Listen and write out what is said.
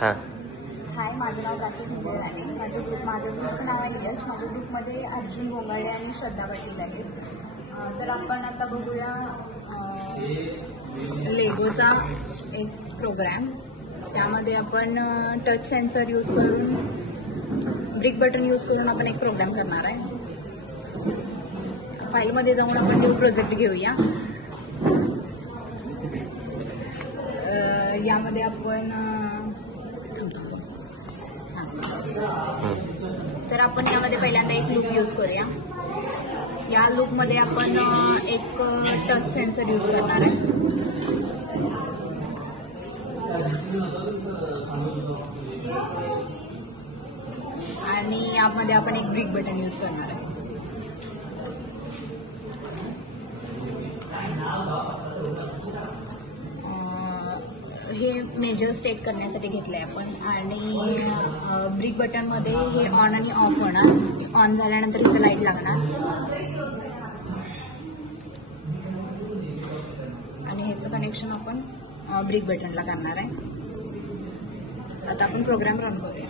हां. हाय, माझं नाव प्राची संजय राणे. माझ्या ग्रुपचं नाव आहे यश. माझ्या ग्रुपमध्ये अर्जुन गोंगाडे आणि श्रद्धा पाटील आहेत. तर आपण आता बघूया लेगोचा एक प्रोग्राम. त्यामध्ये आपण टच सेन्सर यूज करून, ब्रिक बटन यूज करून आपण एक प्रोग्राम करणार आहे. फाईलमध्ये जाऊन आपण न्यू प्रोजेक्ट घेऊया. यामध्ये आपण तर आपण यामध्ये पहिल्यांदा एक लूप यूज करूया. या लूपमध्ये आपण एक टच सेन्सर यूज करणार आहे. आणि यामध्ये आपण एक ब्रिक बटन यूज करणार आहे. हे मेजर स्टेट करण्यासाठी घेतलंय आपण. आणि ब्रिक बटनमध्ये हे ऑन आणि ऑफ होणार. ऑन झाल्यानंतर इथं लाईट लागणार आणि ह्याचं कनेक्शन आपण ब्रिक बटनला करणार आहे. आता आपण प्रोग्राम रन करूया.